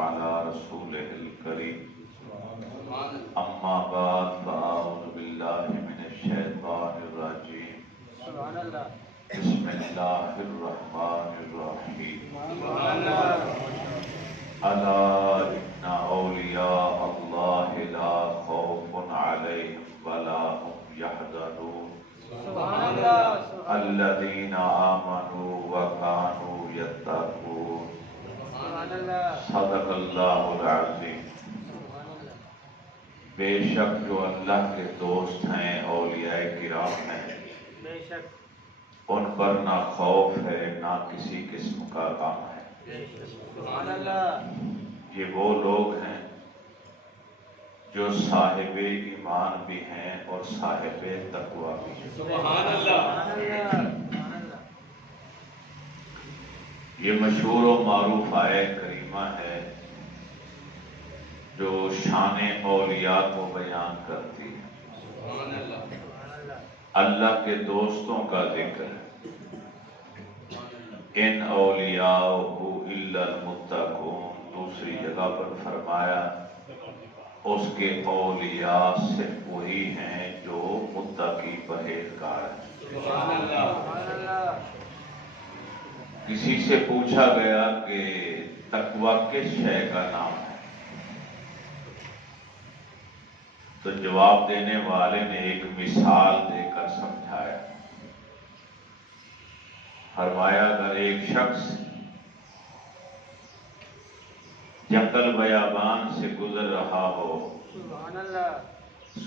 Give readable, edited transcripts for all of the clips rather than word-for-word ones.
على رسوله الكريم أما بعد فأعوذ بالله من الشيطان الرجيم بسم الله الرحمن الرحيم ألا إن أولياء الله لا خوف عليهم ولا هم يحزنون الذين آمنوا وكانوا يتقون صدق اللہ العظیم۔ بے شک جو اللہ کے دوست ہیں اولیاء کرام ہیں، ان پر نہ خوف ہے نہ کسی قسم کا غم ہے۔ یہ وہ لوگ ہیں جو صاحب ایمان بھی ہیں اور صاحب تقوی بھی ہیں۔ سبحان اللہ۔ یہ مشہور و معروف آیت کریمہ ہے جو شان اولیاء کو بیان کرتی ہے۔ اللہ کے دوستوں کا ذکر ہے۔ ان اولیاءہ الا المتقون، دوسری جگہ پر فرمایا اس کے اولیاء صرف وہی ہیں جو متقی پرہیزگار ہیں۔ کسی سے پوچھا گیا کہ تقوی کس شے کا نام ہے، تو جواب دینے والے نے ایک مثال دے کر سمجھایا۔ فرمایا اگر ایک شخص جنگل بیابان سے گزر رہا ہو،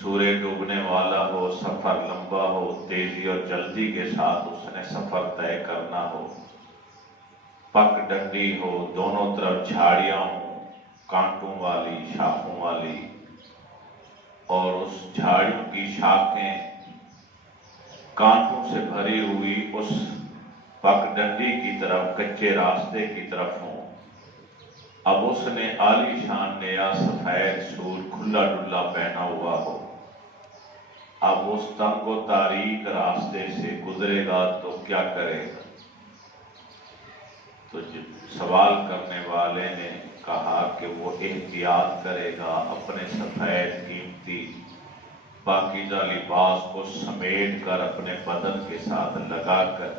سورج ڈوبنے والا ہو، سفر لمبا ہو، تیزی اور جلدی کے ساتھ اس نے سفر طے کرنا ہو، پک ڈنڈی ہو، دونوں طرف جھاڑیاں ہوں، کانٹوں والی، شاخوں والی، اور اس جھاڑیوں کی شاخیں کانٹوں سے بھری ہوئی اس پک ڈنڈی کی طرف، کچے راستے کی طرف ہوں۔ اب اس نے عالی شان نیا سفید سور کھلا ڈلا پہنا ہوا ہو، اب اس تنگ و تاریک راستے سے گزرے گا تو کیا کرے گا؟ تو سوال کرنے والے نے کہا کہ وہ احتیاط کرے گا، اپنے سفید قیمتی پاکیزہ لباس کو سمیٹ کر اپنے بدن کے ساتھ لگا کر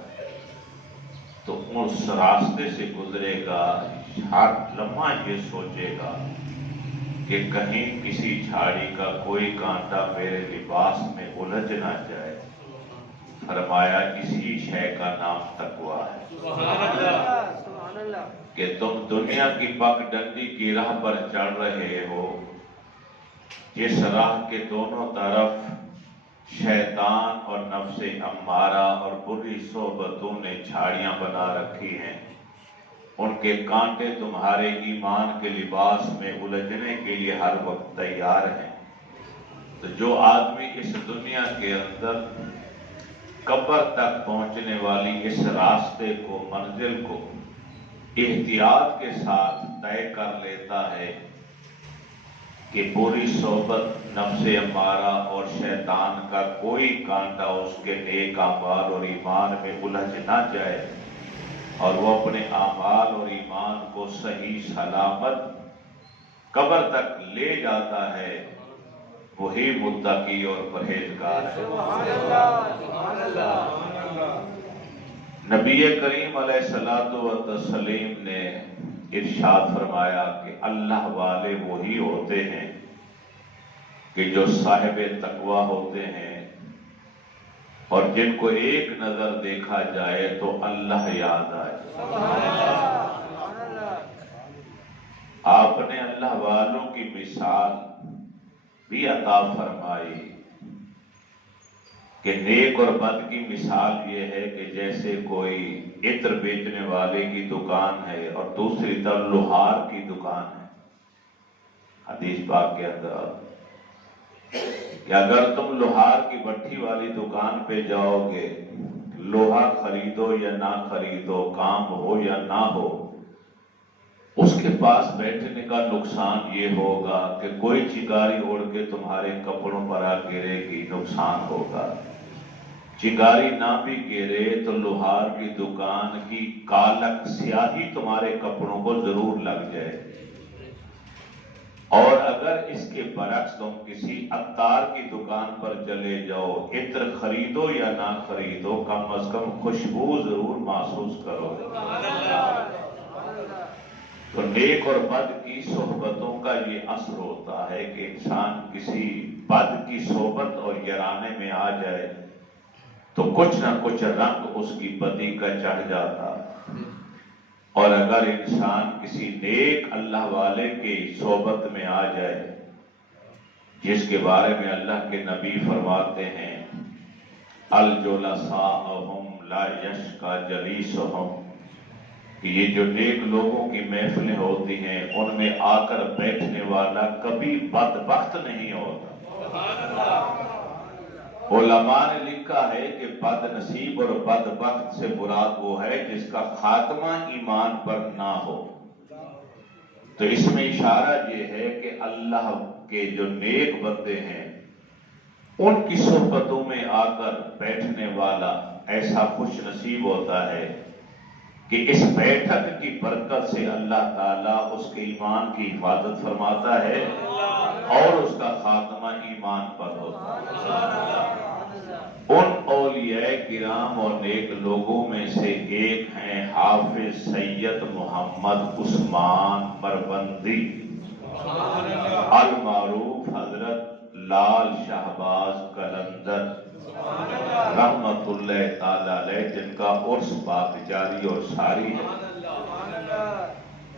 تو اس راستے سے گزرے گا۔ ہر لمحہ یہ سوچے گا کہ کہیں کسی جھاڑی کا کوئی کانٹا میرے لباس میں الجھ نہ جائے۔ فرمایا اسی شے کا نام تقوی ہے کہ تم دنیا کی پک ڈنڈی کی راہ پر چڑھ رہے ہو، جس راہ کے دونوں طرف شیطان اور نفس امارہ اور بری صحبتوں نے جھاڑیاں بنا رکھی ہیں، ان کے کانٹے تمہارے ایمان کے لباس میں الجھنے کے لیے ہر وقت تیار ہیں۔ تو جو آدمی اس دنیا کے اندر قبر تک پہنچنے والی اس راستے کو، منزل کو احتیاط کے ساتھ طے کر لیتا ہے کہ بری صحبت، نفس امارہ اور شیطان کا کوئی کانٹا اس کے نیک اعمال اور ایمان میں الجھ نہ جائے، اور وہ اپنے اعمال اور ایمان کو صحیح سلامت قبر تک لے جاتا ہے، وہی متقی اور پرہیزگار ہے۔ نبی کریم علیہ الصلوۃ والتسلیم نے ارشاد فرمایا کہ اللہ والے وہی ہوتے ہیں کہ جو صاحب تقوی ہوتے ہیں، اور جن کو ایک نظر دیکھا جائے تو اللہ یاد آئے۔ آپ نے اللہ والوں کی مثال بھی عطا فرمائی کہ نیک اور بد کی مثال یہ ہے کہ جیسے کوئی عطر بیچنے والے کی دکان ہے اور دوسری طرف لوہار کی دکان ہے۔ حدیث پاک کے اندر کہ اگر تم لوہار کی بھٹی والی دکان پہ جاؤ گے، لوہا خریدو یا نہ خریدو، کام ہو یا نہ ہو، اس کے پاس بیٹھنے کا نقصان یہ ہوگا کہ کوئی چنگاری اڑ کے تمہارے کپڑوں پر آ گرے گی، نقصان ہوگا۔ چنگاری نہ بھی گرے تو لوہار کی دکان کی کالک سیاہی تمہارے کپڑوں کو ضرور لگ جائے۔ اور اگر اس کے برعکس تم کسی عطار کی دکان پر چلے جاؤ، عطر خریدو یا نہ خریدو، کم از کم خوشبو ضرور محسوس کرو۔ تو نیک اور بد کی صحبتوں کا یہ اثر ہوتا ہے کہ انسان کسی بد کی صحبت اور یارانے میں آ جائے تو کچھ نہ کچھ رنگ اس کی بدی کا چڑھ جاتا، اور اگر انسان کسی نیک اللہ والے کی صحبت میں آ جائے جس کے بارے میں اللہ کے نبی فرماتے ہیں الجلساءہم لا یشقی جلیسہم، کہ یہ جو نیک لوگوں کی محفلیں ہوتی ہیں ان میں آ کر بیٹھنے والا کبھی بدبخت نہیں ہوتا۔ علماء نے لکھا ہے کہ بد نصیب اور بدبخت سے مراد وہ ہے جس کا خاتمہ ایمان پر نہ ہو۔ تو اس میں اشارہ یہ ہے کہ اللہ کے جو نیک بندے ہیں ان کی صحبتوں میں آ کر بیٹھنے والا ایسا خوش نصیب ہوتا ہے کہ اس بیٹھک کی برکت سے اللہ تعالیٰ اس کے ایمان کی حفاظت فرماتا ہے اور اس کا خاتمہ ایمان پر ہوتا ہے۔ ان اولیاء کرام اور نیک لوگوں میں سے ایک ہیں حافظ سید محمد عثمان مربندی المعروف حضرت لال شہباز قلندر رحمت اللہ تعالی علیہ، جن کا عرس بات جاری اور ساری ہے۔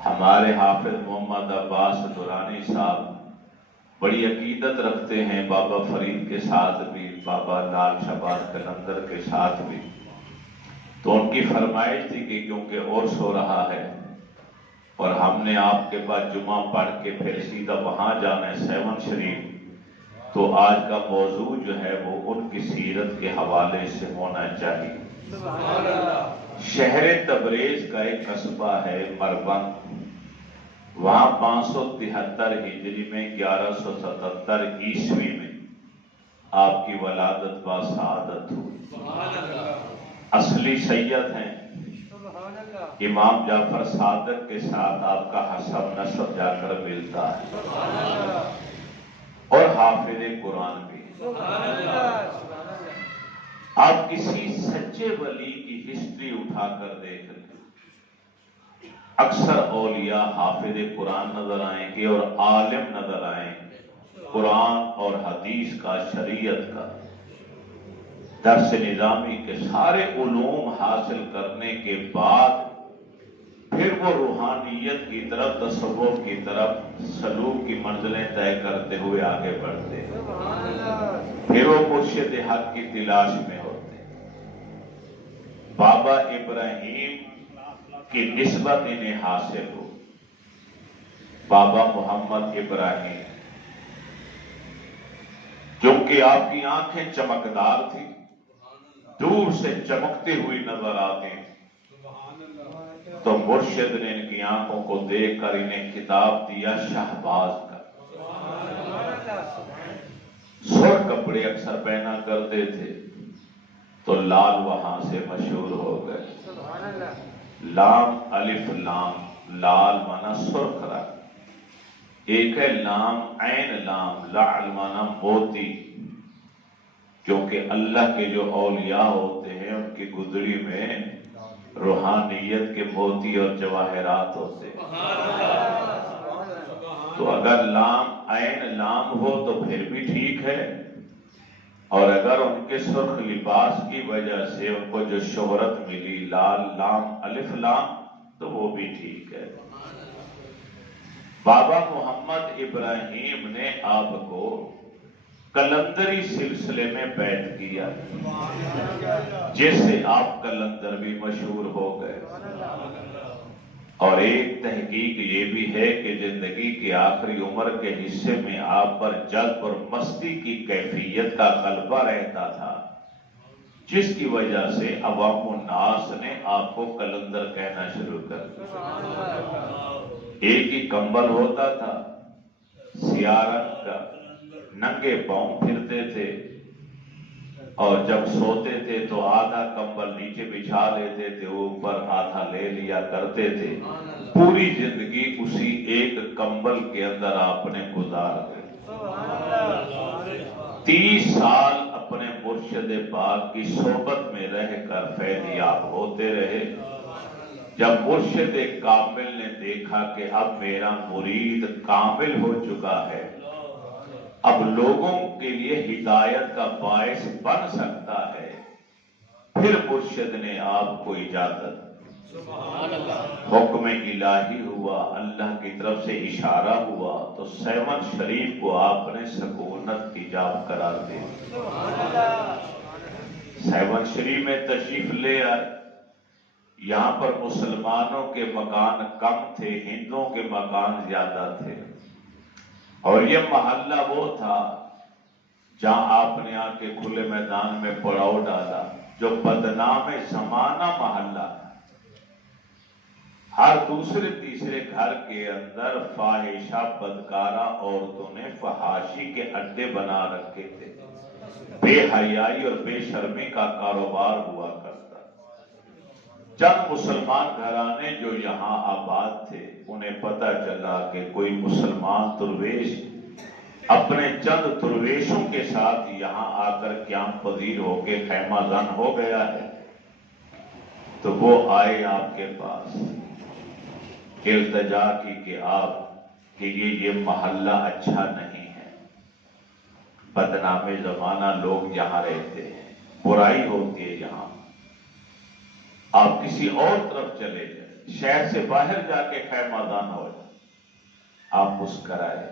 ہمارے حافظ محمد عباس درانی صاحب بڑی عقیدت رکھتے ہیں بابا فرید کے ساتھ بھی، بابا لال شہباز قلندر کے ساتھ بھی۔ تو ان کی فرمائش تھی کہ کیونکہ عرس ہو رہا ہے اور ہم نے آپ کے پاس جمعہ پڑھ کے پھر سیدھا وہاں جانا ہے سیون شریف، تو آج کا موضوع جو ہے وہ ان کی سیرت کے حوالے سے ہونا چاہیے۔ شہر تبریز کا ایک قصبہ ہے مربند، وہاں 573 ہجری میں 1177 عیسوی میں آپ کی ولادت با سعادت ہوئی۔ اصلی سید ہیں امام جعفر صادق کے ساتھ آپ کا حسب نسب جا کر ملتا ہے، اور حافظ قرآن بھی۔ آپ کسی سچے ولی کی ہسٹری اٹھا کر دیکھ لیں، اکثر اولیاء حافظ قرآن نظر آئیں گے اور عالم نظر آئیں گے، قرآن اور حدیث کا، شریعت کا، درس نظامی کے سارے علوم حاصل کرنے کے بعد پھر وہ روحانیت کی طرف، تصوف کی طرف سلوک کی منزلیں طے کرتے ہوئے آگے بڑھتے ہیں، پھر وہ مرشد حق کی تلاش میں ہوتے ہیں۔ بابا ابراہیم کی نسبت انہیں حاصل ہو، بابا محمد ابراہیم، کیونکہ آپ کی آنکھیں چمکدار تھی، دور سے چمکتی ہوئی نظر آتی، تو مرشد نے ان کی آنکھوں کو دیکھ کر انہیں خطاب دیا شہباز کا۔ سرخ کپڑے اکثر پہنا کرتے تھے تو لال وہاں سے مشہور ہو گئے۔ لام الف لام، لال مانا سرخ رنگ، ایک ہے لام عین لام، لعل مانا موتی، کیونکہ اللہ کے جو اولیاء ہوتے ہیں ان کی گدڑی میں روحانیت کے موتی اور جواہرات ہوتے ہیں۔ تو اگر لام عین لام ہو تو پھر بھی ٹھیک ہے، اور اگر ان کے سرخ لباس کی وجہ سے ان کو جو شہرت ملی لال لام الف لام، تو وہ بھی ٹھیک ہے۔ بابا محمد ابراہیم نے آپ کو قلندری سلسلے میں بیعت کیا، جس سے آپ قلندر بھی مشہور ہو گئے۔ اور ایک تحقیق یہ بھی ہے کہ زندگی کی آخری عمر کے حصے میں آپ پر جذب اور مستی کی کیفیت کا غلبہ رہتا تھا، جس کی وجہ سے عوام الناس نے آپ کو قلندر کہنا شروع کر دیا۔ ایک ہی کمبل ہوتا تھا، سیاہ رنگ کا، ننگے پاؤں پھرتے تھے، اور جب سوتے تھے تو آدھا کمبل نیچے بچھا لیتے تھے، اوپر آدھا لے لیا کرتے تھے۔ پوری زندگی اسی ایک کمبل کے اندر آپ نے گزار دی۔ 30 سال اپنے مرشد پاک کی صحبت میں رہ کر فیض یاب ہوتے رہے۔ جب مرشد کامل نے دیکھا کہ اب میرا مرید کامل ہو چکا ہے، اب لوگوں کے لیے ہدایت کا باعث بن سکتا ہے، پھر مرشد نے آپ کو اجازت، حکم الہی ہوا، اللہ کی طرف سے اشارہ ہوا تو 7 شریف کو آپ نے سکونت کی جاب قرار دے۔ 7 شریف میں تشریف لے آئے۔ یہاں پر مسلمانوں کے مکان کم تھے، ہندوؤں کے مکان زیادہ تھے، اور یہ محلہ وہ تھا جہاں آپ نے آ کے کھلے میدان میں پڑاؤ ڈالا، جو بدنام زمانہ محلہ تھا۔ ہر دوسرے تیسرے گھر کے اندر فاحشہ بدکارہ عورتوں نے فحاشی کے اڈے بنا رکھے تھے، بے حیائی اور بے شرمی کا کاروبار ہوا کرتا۔ چند مسلمان گھرانے جو یہاں آباد تھے، انہیں پتہ چلا کہ کوئی مسلمان درویش اپنے چند درویشوں کے ساتھ یہاں آ کر قیام پذیر ہو کے خیمہ زن ہو گیا ہے، تو وہ آئے آپ کے پاس، التجا کی کہ آپ کے لیے یہ محلہ اچھا نہیں ہے، بدنام زمانہ لوگ یہاں رہتے ہیں، برائی ہوتی ہے یہاں، آپ کسی اور طرف چلے جائیں، شہر سے باہر جا کے خیمہ زن ہو جائیں۔ آپ مسکرائے،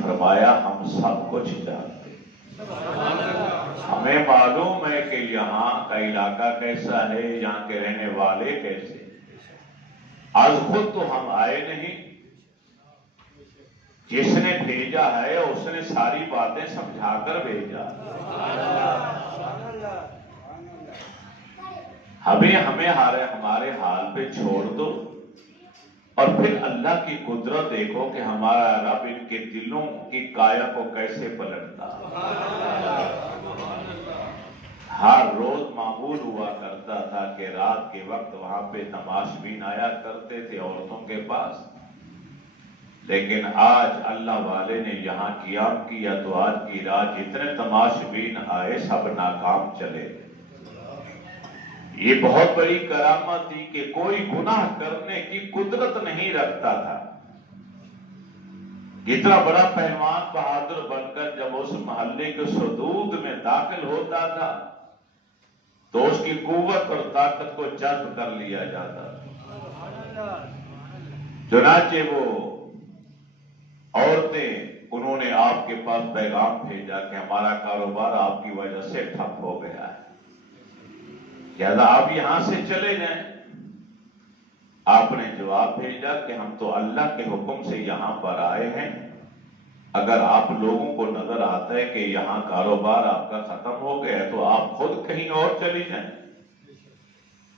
فرمایا ہم سب کچھ جانتے، ہمیں معلوم ہے کہ یہاں کا علاقہ کیسا ہے، یہاں کے رہنے والے کیسے، آج خود تو ہم آئے نہیں، جس نے بھیجا ہے اس نے ساری باتیں سمجھا کر بھیجا، ہمیں ہمارے حال پہ چھوڑ دو، اور پھر اللہ کی قدرت دیکھو کہ ہمارا رب ان کے دلوں کی کایا کو کیسے پلٹتا۔ ہر روز معمول ہوا کرتا تھا کہ رات کے وقت وہاں پہ تماشبین آیا کرتے تھے عورتوں کے پاس، لیکن آج اللہ والے نے یہاں قیام کیا تو آج کی رات جتنے تماشبین آئے سب ناکام چلے۔ یہ بہت بڑی کرامت تھی کہ کوئی گناہ کرنے کی قدرت نہیں رکھتا تھا۔ اتنا بڑا پہلوان بہادر بن کر جب اس محلے کے حدود میں داخل ہوتا تھا تو اس کی قوت اور طاقت کو جذب کر لیا جاتا تھا۔ چنانچہ وہ عورتیں انہوں نے آپ کے پاس پیغام بھیجا کہ ہمارا کاروبار آپ کی وجہ سے ٹھپ ہو گیا ہے، لہذا آپ یہاں سے چلے جائیں۔ آپ نے جواب بھیجا کہ ہم تو اللہ کے حکم سے یہاں پر آئے ہیں، اگر آپ لوگوں کو نظر آتا ہے کہ یہاں کاروبار آپ کا ختم ہو گیا ہے تو آپ خود کہیں اور چلی جائیں،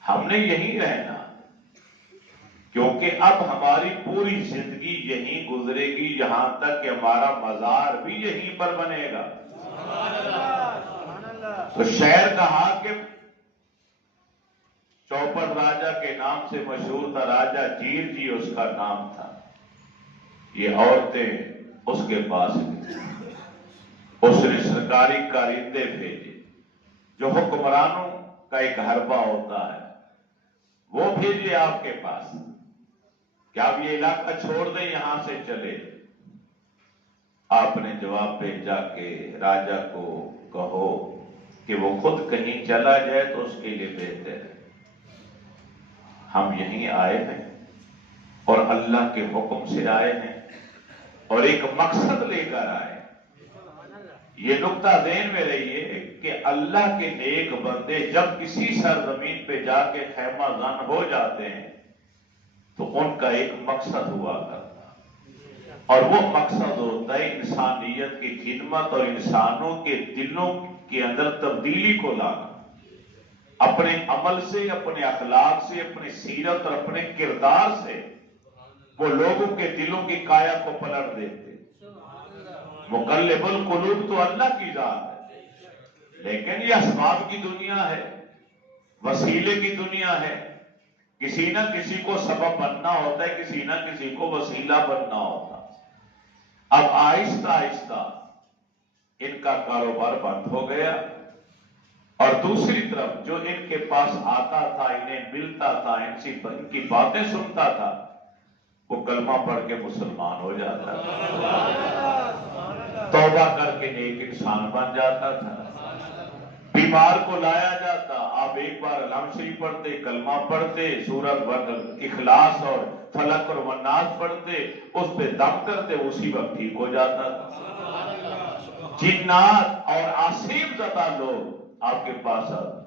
ہم نے یہیں رہنا، کیونکہ اب ہماری پوری زندگی یہیں گزرے گی، یہاں تک کہ ہمارا مزار بھی یہیں پر بنے گا۔ تو شہر کا حاکم چوپڑ راجہ کے نام سے مشہور تھا، راجہ جیر جی اس کا نام تھا۔ یہ عورتیں اس کے پاس گئی، اس نے سرکاری کارندے بھیجے، جو حکمرانوں کا ایک حربہ ہوتا ہے، وہ بھیجے آپ کے پاس کہ آپ یہ علاقہ چھوڑ دیں، یہاں سے چلے۔ آپ نے جواب بھیجا کہ راجہ کو کہو کہ وہ خود کہیں چلا جائے تو اس کے لیے بہتر ہے، ہم یہیں آئے ہیں اور اللہ کے حکم سے آئے ہیں اور ایک مقصد لے کر آئے۔ یہ نقطہ ذہن میں رہیے کہ اللہ کے نیک بندے جب کسی سرزمین پہ جا کے خیمہ زن ہو جاتے ہیں تو ان کا ایک مقصد ہوا کرتا، اور وہ مقصد ہوتا ہے انسانیت کی خدمت اور انسانوں کے دلوں کے اندر تبدیلی کو لانا۔ اپنے عمل سے، اپنے اخلاق سے، اپنے سیرت اور اپنے کردار سے وہ لوگوں کے دلوں کی کایا کو پلٹ دیتے۔ مقلب القلوب تو اللہ کی ذات ہے، لیکن یہ اسباب کی دنیا ہے، وسیلے کی دنیا ہے. کسی نہ کسی کو سبب بننا ہوتا ہے، کسی نہ کسی کو وسیلہ بننا ہوتا. اب آہستہ آہستہ ان کا کاروبار بند ہو گیا، اور دوسری طرف جو ان کے پاس آتا تھا، انہیں ملتا تھا، ان کی باتیں سنتا تھا، وہ کلمہ پڑھ کے مسلمان ہو جاتا تھا، توبہ کر کے نیک انسان بن جاتا تھا. بیمار کو لایا جاتا، آپ ایک بار علم شریف پڑھتے، کلمہ پڑھتے، سورۃ اخلاص اور فلق اور والناس پڑھتے، اس پہ دم کرتے، اسی وقت ٹھیک ہو جاتا تھا. جنات اور آسیب زدہ لوگ آپ کے پاس آتے،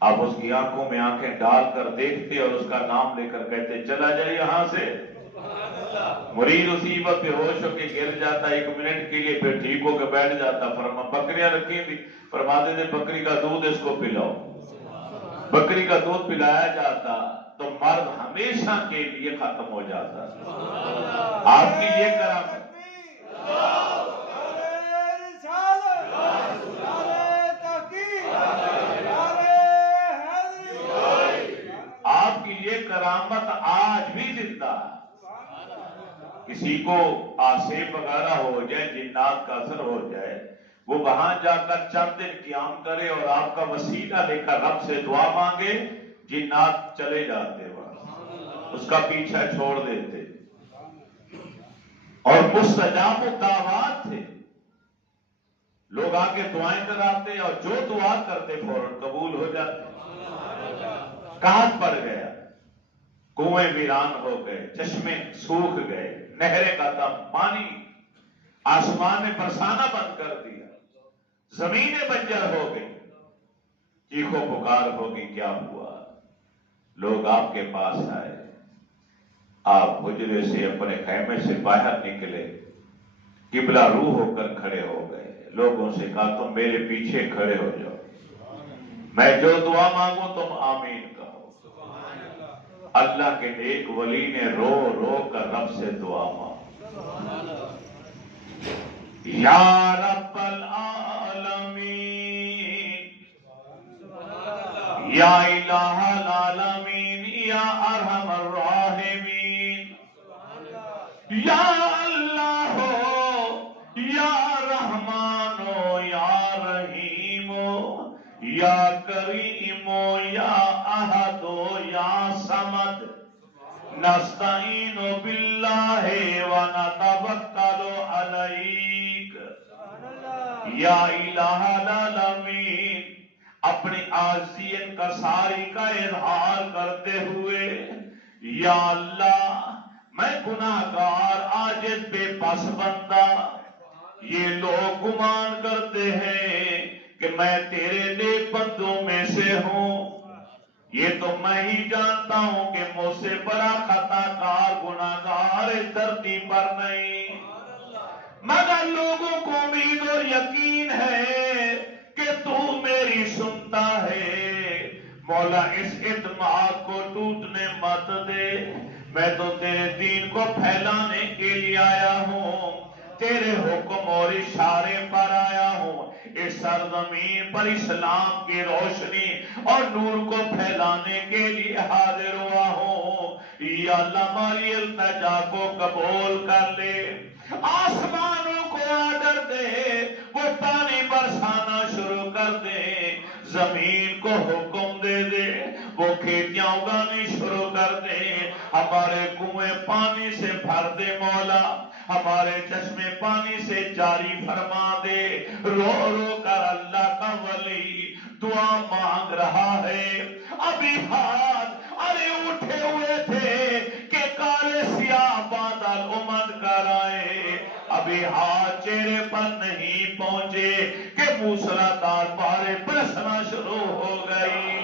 آپ اس کی آنکھوں میں آنکھیں ڈال کر دیکھتے اور اس کا نام لے کر کہتے چلا جائے یہاں سے. مرید اسی وقت بے ہوش ہو کے گر جاتا، 1 منٹ کے لیے، پھر ٹھیک ہو کے بیٹھ جاتا. بکریاں رکھی تھی، فرماتے تھے بکری کا دودھ اس کو پلاؤ. بکری کا دودھ پلایا جاتا تو مرض ہمیشہ کے لیے ختم ہو جاتا. آپ کی یہ کرامت، آپ کی یہ کرامت آج بھی زندہ ہے. کسی کو آسیب وغیرہ ہو جائے، جنات کا اثر ہو جائے، وہ وہاں جا کر چند دن قیام کرے اور آپ کا وسیلہ لے کر رب سے دعا مانگے، جنات چلے جاتے وہاں، اس کا پیچھا چھوڑ دیتے. اور مستجاب الدعوات تھے، لوگ آ کے دعائیں کراتے اور جو دعا کرتے فوراً قبول ہو جاتے. قحط پڑ گیا، کنویں ویران ہو گئے، چشمے سوکھ گئے، نہریں ختم، پانی آسمان نے برسانا بند کر دیا، زمینیں بنجر ہو گئی. چیخو پکار ہوگی، کیا ہوا؟ لوگ آپ کے پاس آئے، آپ حجرے سے اپنے خیمے سے باہر نکلے، قبلہ روح ہو کر کھڑے ہو گئے. لوگوں سے کہا تم میرے پیچھے کھڑے ہو جاؤ، میں جو دعا مانگوں تم آمین کہو. اللہ کے نیک ولی نے رو رو کر رب سے دعا مانگی. یا رب العالمین، یا الہ العالمین، یا ارحم الراحمین، یا اللہ ہو، یا رحمان ہو، یا رحیم ہو، یا کریم ہو، یا احد ہو، یا صمد، نستعین باللہ ونتوکل علیک. یا الہ العالمین، اپنی عاجزیت کا ساری کا اظہار کرتے ہوئے، یا اللہ میں گناہگار عاجز بے بس بندہ، یہ لوگ گمان کرتے ہیں کہ میں تیرے نیک بندوں میں سے ہوں، یہ تو میں ہی جانتا ہوں کہ مجھ سے بڑا خطا کار گناہگار اس دھرتی پر نہیں، مگر لوگوں کو امید اور یقین ہے کہ تو میری سنتا ہے. مولا اس اعتماد کو ٹوٹنے مت دے، میں تو تیرے دین کو پھیلانے کے لیے آیا ہوں، تیرے حکم اور اشارے پر آیا ہوں، اس سرزمین پر اسلام کی روشنی اور نور کو پھیلانے کے لیے حاضر ہوا ہوں. یا اللہ ہماری التجا کو قبول کر لے، آسمانوں کو آرڈر دے، وہ پانی برسانا شروع کر دے، زمین کو حکم دے دے، وہ کھیتیاں اگانی شروع کر دے، ہمارے کنویں پانی سے بھر دے مولا، ہمارے چشمے پانی سے جاری فرما دے. رو رو کر اللہ کا ولی دعا مانگ رہا ہے. ابھی ہاتھ ارے اٹھے ہوئے تھے کہ کالے سیاہ بادل امد کر آئے، ابھی ہاتھ چہرے پر نہیں پہنچے کہ موسلادھار باریں برسنا شروع ہو گئی.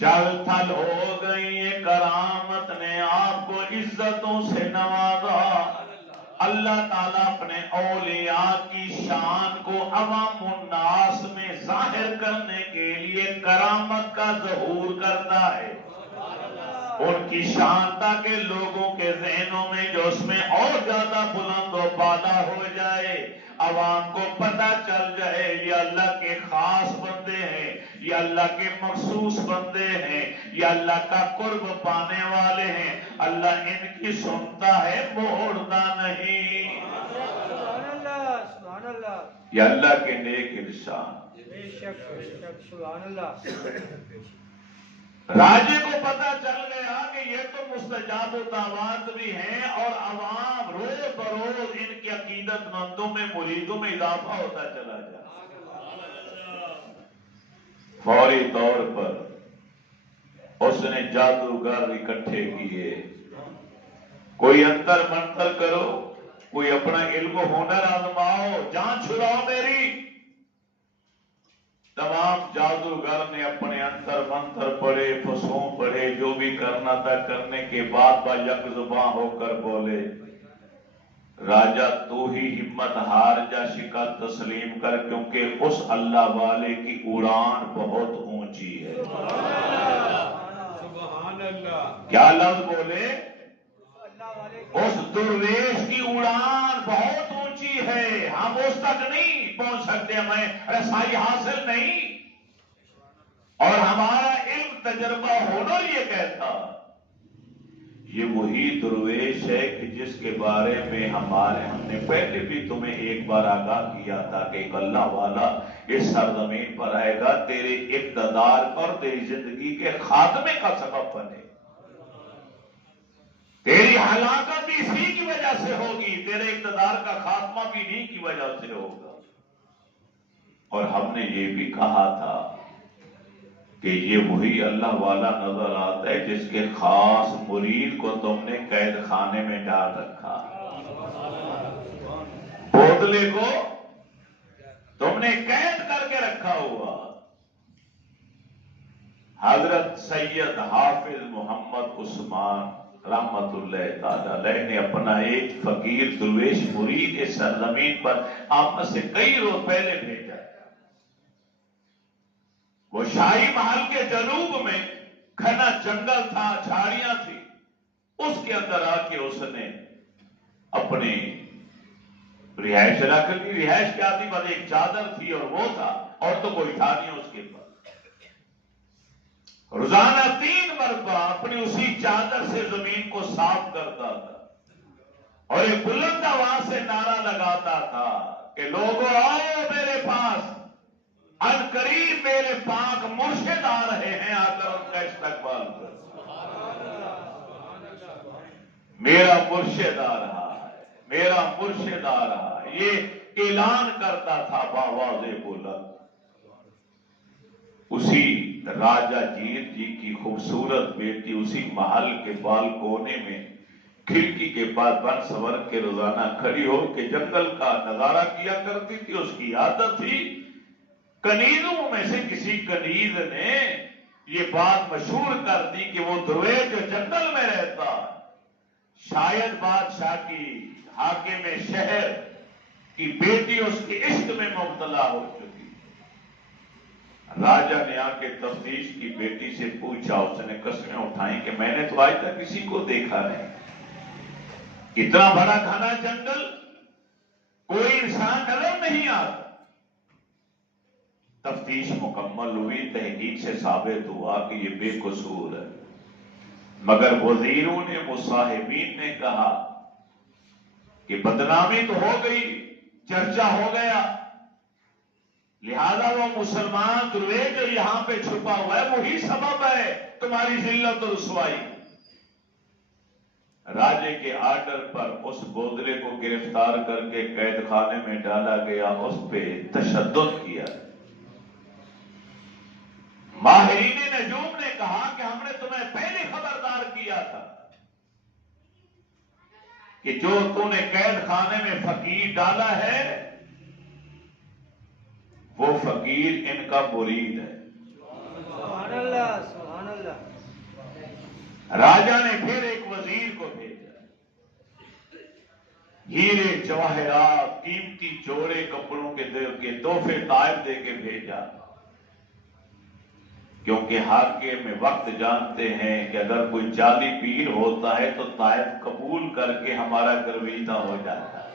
چل تھل ہو گئی، کرامت نے آپ کو عزتوں سے نوازا. اللہ تعالیٰ اپنے اولیاء کی شان کو عوام الناس میں ظاہر کرنے کے لیے کرامت کا ظہور کرتا ہے، ان کی شان تاکہ لوگوں کے ذہنوں میں جو اس میں اور زیادہ بلند و بالا ہو جائے، عوام کو پتہ چل جائے یہ اللہ کے خاص بندے ہیں، یہ اللہ کے مخصوص بندے ہیں، یہ اللہ کا قرب پانے والے ہیں، اللہ ان کی سنتا ہے موڑتا نہیں۔ سبحان اللہ، سبحان اللہ، یہ اللہ کے نیک ارشاد۔ بے شک بے شک، سبحان اللہ۔ راجے کو پتہ چل گیا کہ یہ تو مستجاب الدعوات بھی ہیں، اور عوام روز بروز ان کی عقیدت مندوں میں مریدوں میں اضافہ ہوتا چلا جائے۔ فوری طور پر اس نے جادوگر اکٹھے کیے، کوئی انتر منتر کرو، کوئی اپنا علم و ہنر آزماؤ، جان چھڑاؤ میری۔ تمام جادوگر نے اپنے انتر منتر پڑھے، فسون پڑھے، جو بھی کرنا تھا کرنے کے بعد با یک زباں ہو کر بولے، راجہ تو ہی ہمت ہار جا، شکست تسلیم کر، کیونکہ اس اللہ والے کی اڑان بہت اونچی ہے۔ سبحان اللہ، کیا لفظ بولے؟ اللہ والے اس درویش کی اڑان بہت اونچی ہے، ہم اس تک نہیں پہنچ سکتے، ہمیں رسائی حاصل نہیں، اور ہمارا علم تجربہ ہونا یہ کہتا۔ یہ وہی درویش ہے کہ جس کے بارے میں ہم نے پہلے بھی تمہیں ایک بار آگاہ کیا تھا کہ ایک اللہ والا اس سرزمین پر آئے گا، تیرے اقتدار اور تیری زندگی کے خاتمے کا سبب بنے، تیری ہلاکت بھی اسی کی وجہ سے ہوگی، تیرے اقتدار کا خاتمہ بھی انہی کی وجہ سے ہوگا۔ اور ہم نے یہ بھی کہا تھا کہ یہ وہی اللہ والا نظر آتا ہے جس کے خاص مرید کو تم نے قید خانے میں ڈال رکھا، بودلے کو تم نے قید کر کے رکھا ہوا۔ حضرت سید حافظ محمد عثمان رحمت اللہ تعالی علیہ نے اپنا ایک فقیر درویش مرید اس سرزمین پر آپ سے کئی روز پہلے بھیجا۔ وہ شاہی محل کے جنوب میں گھنا جنگل تھا، جھاڑیاں تھی، اس کے اندر آ کے اس نے اپنی رہائش رکھ لی۔ رہائش کیا تھی؟ بس ایک چادر تھی اور وہ تھا، اور تو کوئی تھا نہیں اس کے پاس۔ روزانہ 3 مرتبہ اپنی اسی چادر سے زمین کو صاف کرتا تھا، اور ایک بلند آواز سے نعرہ لگاتا تھا کہ لوگوں آؤ میرے پاس، ان قریب میرے پاک مرشد آ رہے ہیں، آ کر ان کا استقبال کرو۔ میرا مرشد آ رہا ہے، میرا مرشد آ رہا ہے، یہ اعلان کرتا تھا بآواز بلند۔ اسی راجہ جیت جی کی خوبصورت بیٹی اسی محل کے بالکونے میں کھڑکی کے پاس بن سور کے روزانہ کھڑی ہو کے جنگل کا نظارہ کیا کرتی تھی۔ اس کی عادت تھی۔ کنیزوں میں سے کسی کنیز نے یہ بات مشہور کر دی کہ وہ درویش جو جنگل میں رہتا، شاید بادشاہ کی، حاکم شہر کی بیٹی اس کے عشق میں مبتلا ہو چکی۔ راجہ نے آ کے تفتیش کی، بیٹی سے پوچھا، اس نے قسمیں اٹھائیں کہ میں نے تو آج تک کسی کو دیکھا نہیں، اتنا بڑا گھنا جنگل، کوئی انسان نظر نہیں آتا۔ تفتیش مکمل ہوئی، تحقیق سے ثابت ہوا کہ یہ بے قصور ہے، مگر وزیروں نے، مصاحبین نے کہا کہ بدنامی تو ہو گئی، چرچا ہو گیا، لہذا وہ مسلمان درویش جو یہاں پہ چھپا ہوا ہے وہی سبب ہے تمہاری ذلت و رسوائی۔ راجے کے آرڈر پر اس بودلے کو گرفتار کر کے قید خانے میں ڈالا گیا، اس پہ تشدد کیا۔ ماہرین نجوم نے کہا کہ ہم نے تمہیں پہلے خبردار کیا تھا کہ جو تو نے قید خانے میں فقیر ڈالا ہے وہ فقیر ان کا مرید ہے۔ سبحان اللہ، سبحان اللہ۔ راجہ نے پھر ایک وزیر کو بھیجا، ہیرے جواہرات قیمتی جوڑے کپڑوں کے تحفے طائف دے کے بھیجا، کیونکہ حاکم میں وقت جانتے ہیں کہ اگر کوئی جعلی پیر ہوتا ہے تو طائف قبول کر کے ہمارا گرویدہ ہو جاتا ہے۔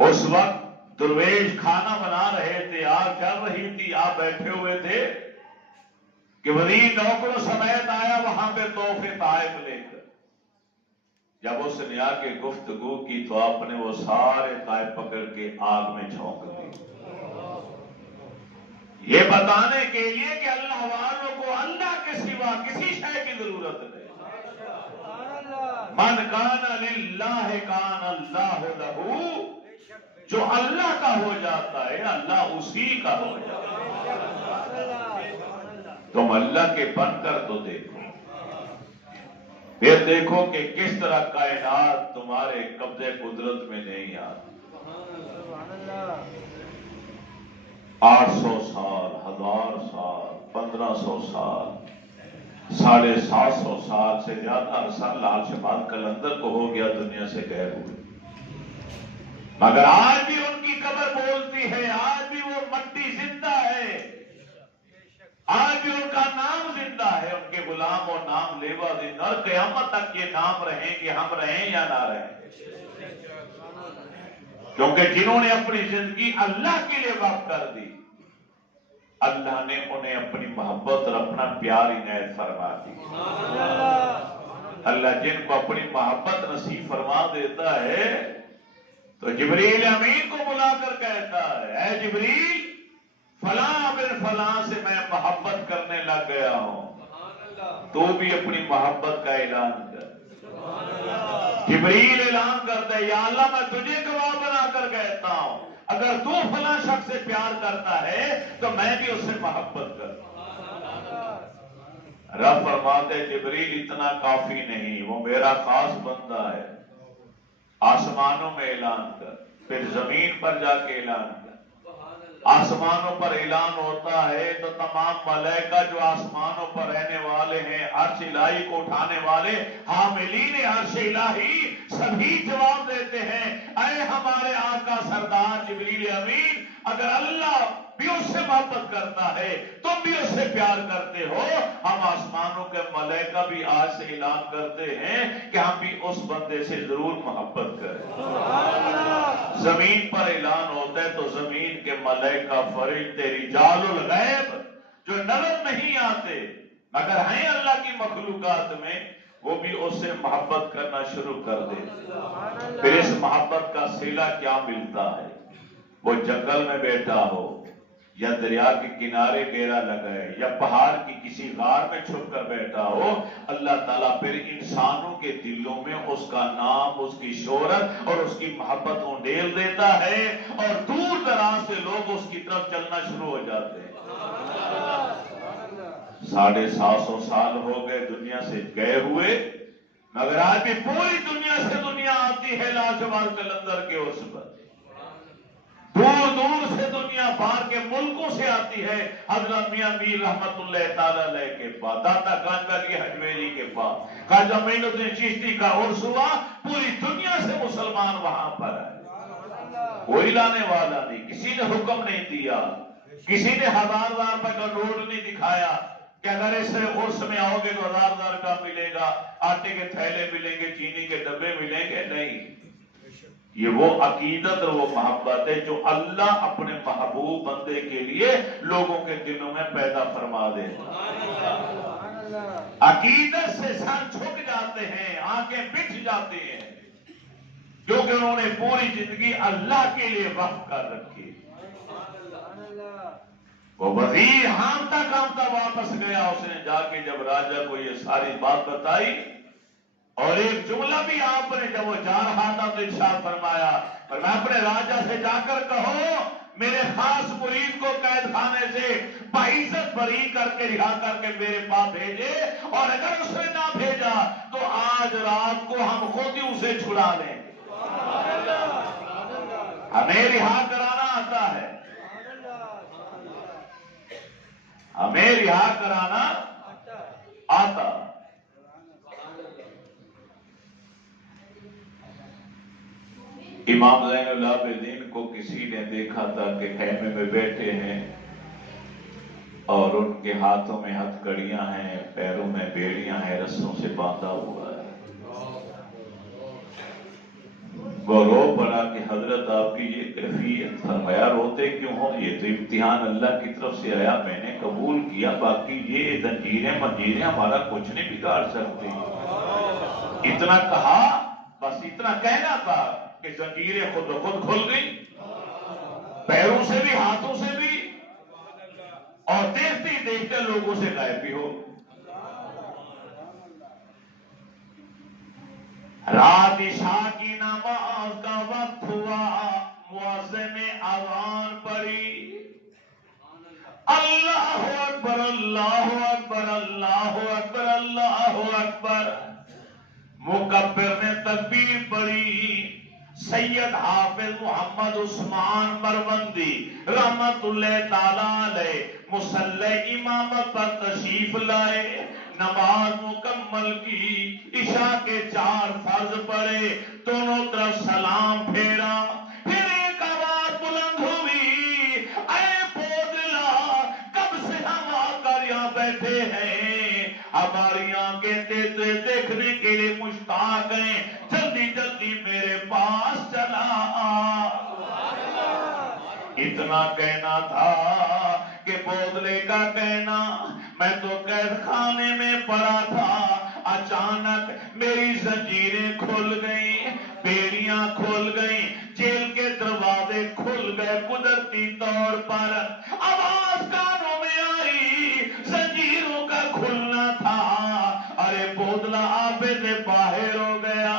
اس وقت درویش کھانا بنا رہے تھے، آگ چل رہی تھی، آپ بیٹھے ہوئے تھے کہ وزیر نوکروں سمیت آیا وہاں پہ تحفے طائف لے کر۔ جب اس نے آ کے گفتگو کی تو آپ نے وہ سارے طائف پکڑ کے آگ میں جھونک دی، یہ بتانے کے لیے کہ اللہ والوں کو اللہ کے سوا کسی شے کی ضرورت نہیں۔ من کان للہ کان اللہ لہ، جو اللہ کا ہو جاتا ہے اللہ اسی کا ہو جاتا ہے۔ تم اللہ کے بن کر تو دیکھو، پھر دیکھو کہ کس طرح کائنات تمہارے قبضے قدرت میں نہیں آتی۔ 800 سال، 1000 سال، 1500 سال، 750 سال سے زیادہ عرصہ لال شمال قلندر کو ہو گیا دنیا سے گئے ہوئے، مگر آج بھی ان کی قبر بولتی ہے، آج بھی وہ مٹی زندہ ہے، آج بھی ان کا نام زندہ ہے، ان کے غلام اور نام لیوا زندہ، اور قیامت تک یہ نام رہیں گے، ہم رہیں یا نہ رہیں، کیونکہ جنہوں نے اپنی زندگی اللہ کے لیے وقف کر دی، اللہ نے انہیں اپنی محبت اور اپنا پیار عنایت فرما دی۔ اللہ جن کو اپنی محبت نصیب فرما دیتا ہے تو جبریل امین کو بلا کر کہتا ہے، اے جبریل فلاں بن فلاں سے میں محبت کرنے لگ گیا ہوں، تو بھی اپنی محبت کا اعلان کر۔ جبریل اعلان کرتا ہے، یا اللہ میں تجھے گواہ بنا کر کہتا ہوں، اگر تو فلاں شخص سے پیار کرتا ہے تو میں بھی اس سے محبت کرتا ہوں۔ رب فرماتے جبریل اتنا کافی نہیں، وہ میرا خاص بندہ ہے، آسمانوں میں اعلان کر، پھر زمین پر جا کے اعلان کر۔ آسمانوں پر اعلان ہوتا ہے تو تمام ملائکہ جو آسمانوں پر رہنے والے ہیں، عرش الہی کو اٹھانے والے حاملین عرش الہی سبھی جواب دیتے ہیں، اے ہمارے آقا سردار جبریل امین، اگر اللہ بھی اس سے محبت کرتا ہے تم بھی اس سے پیار کرتے ہو، ہم آسمانوں کے ملائکہ بھی آج سے اعلان کرتے ہیں کہ ہم بھی اس بندے سے ضرور محبت کریں۔ زمین پر اعلان ہوتا ہے تو زمین کے ملائکہ فرشتے رجال الغیب جو نظر نہیں آتے مگر ہیں اللہ کی مخلوقات میں، وہ بھی اس سے محبت کرنا شروع کر دیتے۔ پھر اس محبت کا صلہ کیا ملتا ہے؟ وہ جنگل میں بیٹھا ہو یا دریا کے کنارے ڈیرا لگائے یا پہاڑ کی کسی غار میں چھپ کر بیٹھا ہو، اللہ تعالیٰ پھر انسانوں کے دلوں میں اس کا نام، اس کی شہرت اور اس کی محبت انڈیل دیتا ہے، اور دور دراز سے لوگ اس کی طرف چلنا شروع ہو جاتے ہیں۔ 750 سال ہو گئے دنیا سے گئے ہوئے، مگر آج بھی پوری دنیا سے دنیا آتی ہے لاجوال قلندر کے عرس پر، دور دور سے دنیا باہر کے ملکوں سے آتی ہے حضرت میاں میر رحمت اللہ تعالیٰ علیہ کے پاس، داتا گنج علی حجویری کے پاس خواجہ معین الدین چشتی کا عرس ہوا، پوری دنیا سے مسلمان وہاں پر آئے، کوئی لانے والا نہیں، کسی نے حکم نہیں دیا، کسی نے 1000 روپے کا نوٹ نہیں دکھایا کہ اگر اس عرس میں آؤ گے تو 1000 روپیہ ملے گا، آٹے کے تھیلے ملیں گے، چینی کے ڈبے ملیں گے، نہیں۔ یہ وہ عقیدت اور وہ محبت ہے جو اللہ اپنے محبوب بندے کے لیے لوگوں کے دلوں میں پیدا فرما دے۔ عقیدت سے سر جھک جاتے ہیں، آنکھیں بچھ جاتے ہیں، کیونکہ انہوں نے پوری زندگی اللہ کے لیے وقف کر رکھی۔ وہ وزیر ہامتا کامتا واپس گیا، اس نے جا کے جب راجہ کو یہ ساری بات بتائی، اور ایک جملہ بھی آپ نے جب وہ جا رہا تھا تو ارشاد فرمایا، پر میں اپنے راجہ سے جا کر کہو میرے خاص مرید کو قید خانے سے بعزت بری کر کے رہا کر کے میرے پاس بھیجے، اور اگر اس نے نہ بھیجا تو آج رات کو ہم خود ہی اسے چھڑا لیں۔ ہمیں رہا کرانا آتا ہے، ہمیں رہا کرانا آتا۔ امام زین العابدین کو کسی نے دیکھا تھا کہ خیمے میں بیٹھے ہیں اور ان کے ہاتھوں میں ہتھ کڑیاں ہیں، پیروں میں بیڑیاں ہیں، رسوں سے باندھا ہوا ہے۔ وہ رو پڑا کہ حضرت آپ کی یہ کیفیت، فرمایا روتے کیوں ہو؟ یہ تو امتحان اللہ کی طرف سے آیا، میں نے قبول کیا، باقی یہ زنجیریں منجیریں ہمارا کچھ نہیں بگاڑ سکتی۔ اتنا کہا، بس اتنا کہنا تھا کہ زنجیریں خود بخود کھل گئی، پیروں سے بھی ہاتھوں سے بھی، اور دیکھتے ہی دیکھتے لوگوں سے غائب بھی ہو۔ رات عشاء کی نماز کا وقت ہوا، مؤذن نے اذان پڑھی، اللہ اکبر اللہ اکبر اللہ اکبر اللہ اکبر، مکبر نے تکبیر پڑھی۔ سید حافظ محمد عثمان مروندی رحمت اللہ تعالی علیہ مصلی امامت پر تشریف لائے، نماز مکمل کی، عشاء کے 4 فرض پڑے، دونوں طرف سلام پھیرا، پھر ایک آواز بلند ہوئی، اے بودلا، کب سے ہم آ کر یہاں بیٹھے ہیں، ہماری آنکھیں دیکھنے کے لیے مشتاق ہیں، جلدی جلدی میرے پاس چلا آ۔ اتنا کہنا تھا کہ بودلے کا کہنا، میں تو قید خانے میں پڑا تھا، اچانک میری زنجیریں کھل گئیں، بیڑیاں کھل گئیں، جیل کے دروازے کھل گئے، قدرتی طور پر آواز کانوں میں آئی، زنجیروں کا کھلنا تھا، ارے بودلا آبے سے باہر ہو گیا،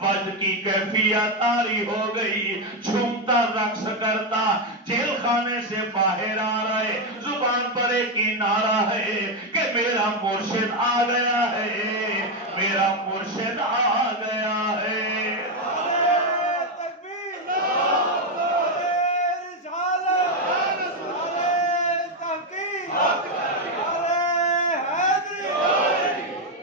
وجد کی کیفیت طاری ہو گئی، جھومتا رقص کرتا جیل خانے سے باہر آ رہے، زبان پر ایک ہی نعرہ ہے کہ میرا مرشد آ گیا ہے، میرا مرشد آ گیا ہے۔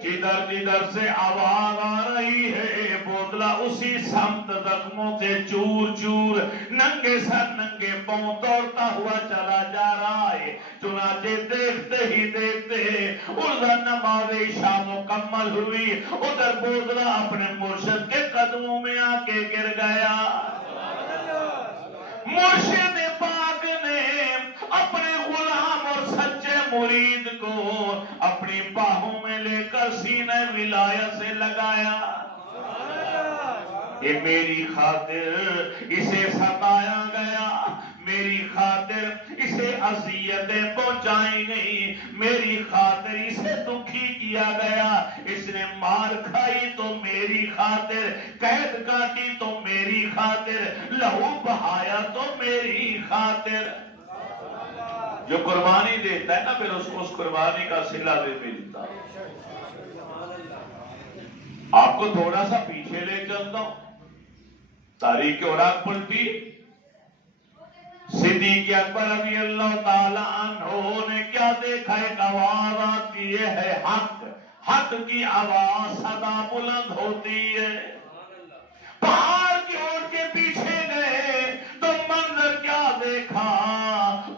جدھر جدھر سے آواز آ رہی ہے، بودلا اسی سمت زخموں سے چور چور ننگے سر ننگے پاؤں دوڑتا ہوا چلا جا رہا ہے۔ چنانچہ دیکھتے ہی دیکھتے ادھر نماز عشاء مکمل ہوئی، ادھر بودلا اپنے مرشد کے قدموں میں آ کے گر گیا۔ مرشد پاک نے اپنے غلام اور سچے مرید کو اپنی باہوں میں لے کر سینہ ولایت سے لگایا، یہ میری خاطر اسے ستایا گیا، میری خاطر اسے اذیتیں پہنچائی گئی، میری خاطر اسے دکھی کیا گیا، اس نے مار کھائی تو میری خاطر، قید کاٹی تو میری خاطر، لہو بہایا تو میری خاطر۔ جو قربانی دیتا ہے نا، پھر اس کو اس قربانی کا صلہ بھی ملتا۔ آپ کو تھوڑا سا پیچھے لے چلتا ہوں، تاریخ اوراق پلٹی، صدیق اکبر رضی اللہ تعالی عنہ نے کیا دیکھا؟ ایک آواز آتی ہے، حق، حق کی آواز صدا بلند ہوتی ہے۔ پہاڑ کی اوٹ کے پیچھے گئے تو منظر کیا دیکھا؟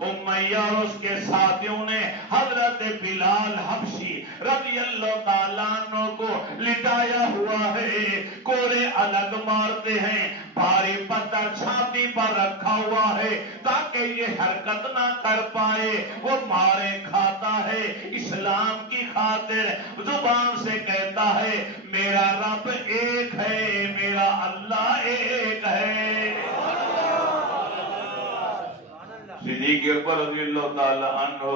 امیہ اور اس کے ساتھیوں نے حضرت بلال حبشی رضی اللہ تعالیٰ عنہ کو لٹایا ہوا ہے، کوڑے الگ مارتے ہیں، بھاری پتھر چھاتی پر رکھا ہوا ہے تاکہ یہ حرکت نہ کر پائے، وہ مارے کھاتا ہے اسلام کی خاطر، زبان سے کہتا ہے میرا رب ایک ہے، میرا اللہ ایک ہے۔ صدیق اکبر رضی اللہ تعالی عنہ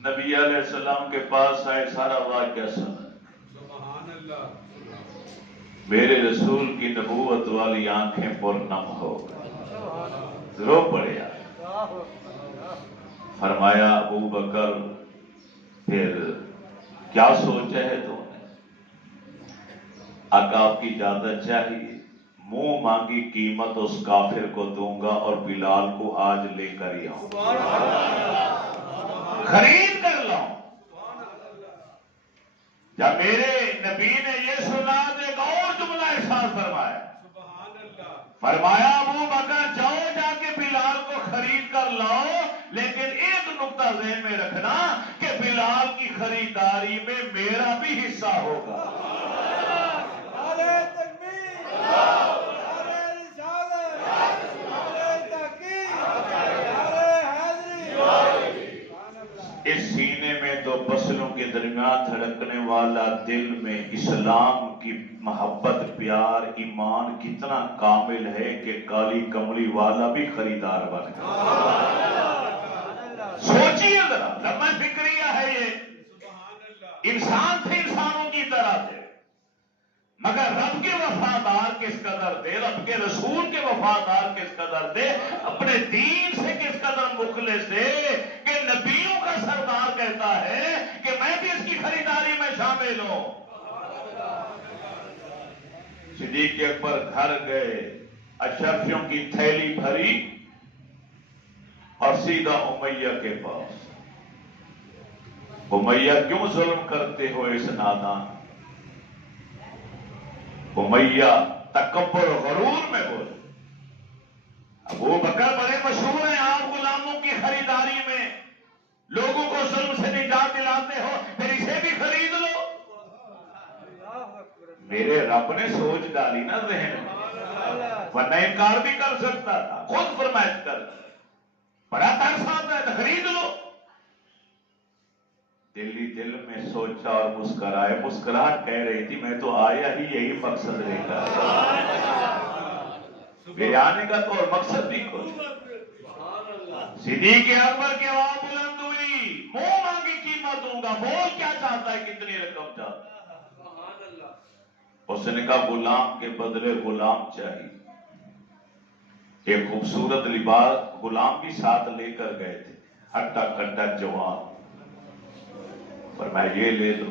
نبی علیہ السلام کے پاس آئے، سارا واقعہ سنا، میرے رسول کی نبوت والی آنکھیں پرنم ہو گئی، رو پڑے آئے، فرمایا ابو بکر پھر کیا سوچا ہے تو نے؟ آقا آپ کی اجازت چاہیے، منہ مانگی قیمت اس کافر کو دوں گا اور بلال کو آج لے کر ہی آؤں، خرید کر لاؤں۔ جب میرے نبی نے یہ سنا تو ایک اور جملہ ارشاد فرمایا، فرمایا ابو بکر جاؤ جا کے بلال کو خرید کر لاؤ، لیکن ایک نقطہ ذہن میں رکھنا کہ بلال کی خریداری میں میرا بھی حصہ ہوگا۔ اس سینے میں دو پسلوں کے درمیان دھڑکنے والا دل میں اسلام کی محبت، پیار، ایمان کتنا کامل ہے کہ کالی کملی والا بھی خریدار بن گیا۔ سوچیے ذرا، لمحہ فکریہ ہے یہ۔ انسان تھے، انسانوں کی طرح تھے، مگر رب کے وفادار کس قدر تھے، رب کے رسول کے وفادار کس قدر تھے، اپنے دین سے کس قدر مخلص تھے کہ نبیوں کا سردار کہتا ہے کہ میں بھی اس کی خریداری میں شامل ہوں۔ صدیق اکبر گھر گئے، اشرفیوں کی تھیلی بھری اور سیدھا امیہ کے پاس۔ امیہ کیوں ظلم کرتے ہو اس نادان؟ امیہ تکبر و غرور میں بولے، ابو بکر بڑے مشہور ہیں آپ غلاموں کی خریداری میں، لوگوں کو ظلم سے نجات دلاتے ہو، پھر اسے بھی خرید لو۔ میرے رب نے سوچ ڈالی نا ذہن میں، ورنہ انکار بھی کر سکتا تھا، خود فرمائش کر بڑا ترس آتا ہے تو خرید لو۔ دل میں سوچا اور مسکرائے، مسکراہٹ کہہ رہی تھی میں تو آیا ہی یہی مقصد لے کر، میرے آنے کا تو اور مقصد بھی کوئی۔ صدیق اکبر کی آواز بلند ہوئی، منہ مانگی قیمت دوں گا، بول کیا چاہتا ہے، کتنی رقم چاہتا ہے؟ اس نے کہا غلام کے بدلے غلام چاہیے۔ ایک خوبصورت لباس غلام بھی ساتھ لے کر گئے تھے، ہٹا کٹا جوان، پر میں یہ لے لو،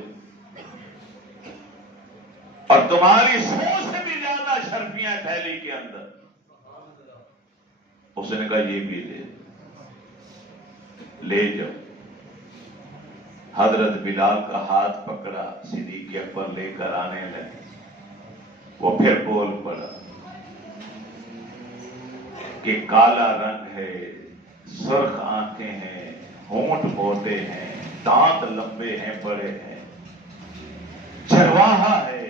اور تمہاری سو سے بھی زیادہ شرفیاں تھیلی کے اندر۔ اس نے کہا یہ بھی لے جاؤ۔ حضرت بلال کا ہاتھ پکڑا، صدیق اکبر لے کر آنے لگے۔ وہ پھر بول پڑا کہ کالا رنگ ہے، سرخ آنکھیں ہیں، ہونٹ موٹے ہیں، دانت لمبے ہیں، بڑے ہیں، چرواہا ہے،